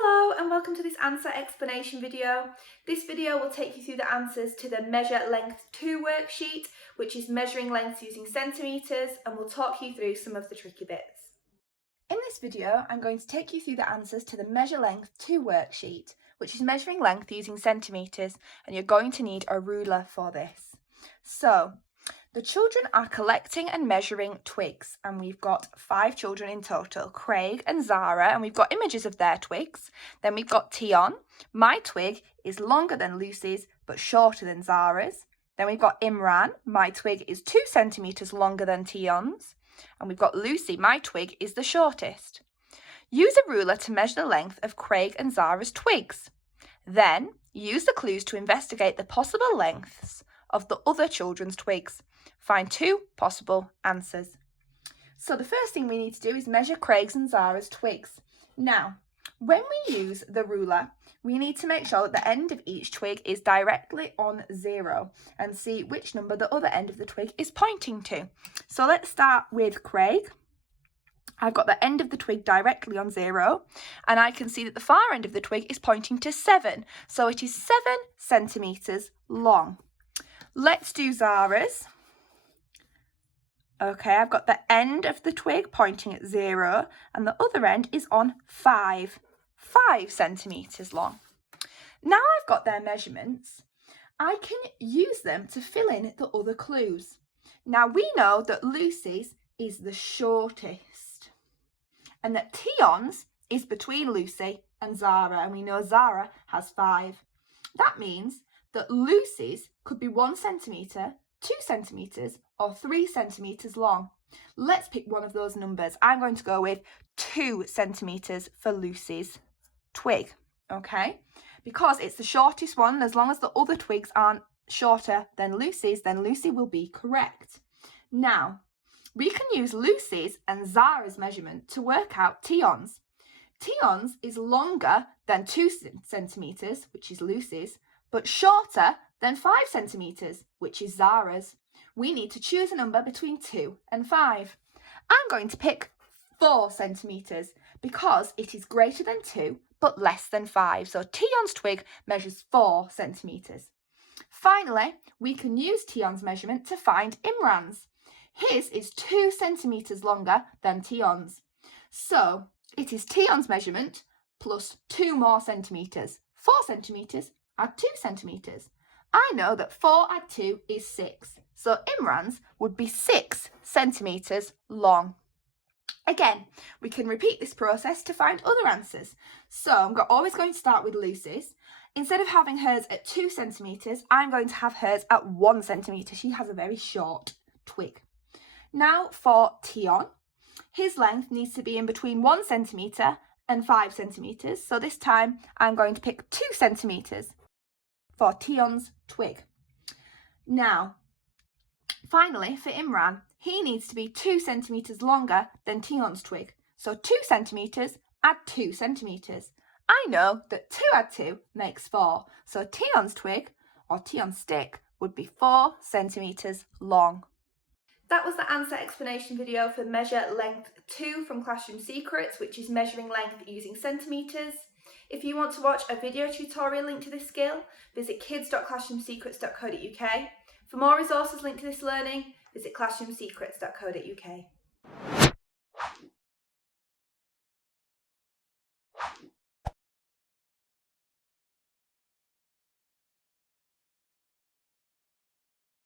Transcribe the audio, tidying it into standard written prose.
Hello and welcome to this answer explanation video. This video will take you through the answers to the Measure Length 2 worksheet, which is measuring lengths using centimetres, and we'll talk you through some of the tricky bits. In this video, I'm going to take you through the answers to the Measure Length 2 worksheet, which is measuring length using centimetres, and you're going to need a ruler for this. So, the children are collecting and measuring twigs, and we've got 5 children in total, Craig and Zara, and we've got images of their twigs. Then we've got Tion. My twig is longer than Lucy's, but shorter than Zara's. Then we've got Imran. My twig is 2 centimetres longer than Tion's. And we've got Lucy. My twig is the shortest. Use a ruler to measure the length of Craig and Zara's twigs. Then, use the clues to investigate the possible lengths of the other children's twigs. Find 2 possible answers. So the first thing we need to do is measure Craig's and Zara's twigs. Now, when we use the ruler, we need to make sure that the end of each twig is directly on 0 and see which number the other end of the twig is pointing to. So let's start with Craig. I've got the end of the twig directly on 0, and I can see that the far end of the twig is pointing to 7. So it is 7 centimetres long. Let's do Zara's. Okay, I've got the end of the twig pointing at 0, and the other end is on 5 centimetres long. Now I've got their measurements, I can use them to fill in the other clues. Now we know that Lucy's is the shortest, and that Tion's is between Lucy and Zara, and we know Zara has 5. That means that Lucy's could be 1 centimetre, 2 centimetres, or 3 centimetres long. Let's pick one of those numbers. I'm going to go with 2 centimetres for Lucy's twig, okay? Because it's the shortest one, as long as the other twigs aren't shorter than Lucy's, then Lucy will be correct. Now, we can use Lucy's and Zara's measurement to work out Tion's. Tion's is longer than 2 centimetres, which is Lucy's, but shorter than 5 centimetres, which is Zara's. We need to choose a number between 2 and 5. I'm going to pick 4 centimetres because it is greater than 2 but less than 5. So Tion's twig measures 4 centimetres. Finally, we can use Tion's measurement to find Imran's. His is 2 centimetres longer than Tion's. So it is Tion's measurement plus 2 more centimetres. 4 centimetres add 2 centimetres. I know that 4 add 2 is 6. So Imran's would be 6 centimetres long. Again, we can repeat this process to find other answers. So I'm always going to start with Lucy's. Instead of having hers at 2 centimetres, I'm going to have hers at 1 centimetre. She has a very short twig. Now for Tion. His length needs to be in between 1 centimetre and 5 centimetres. So this time I'm going to pick 2 centimetres for Tion's twig. Now, finally for Imran, he needs to be 2 centimetres longer than Tion's twig. So 2 centimetres add 2 centimetres. I know that 2 add 2 makes 4. So Tion's twig, or Tion's stick, would be 4 centimetres long. That was the answer explanation video for Measure Length 2 from Classroom Secrets, which is measuring length using centimetres. If you want to watch a video tutorial linked to this skill, visit kids.classroomsecrets.co.uk. For more resources linked to this learning, visit classroomsecrets.co.uk.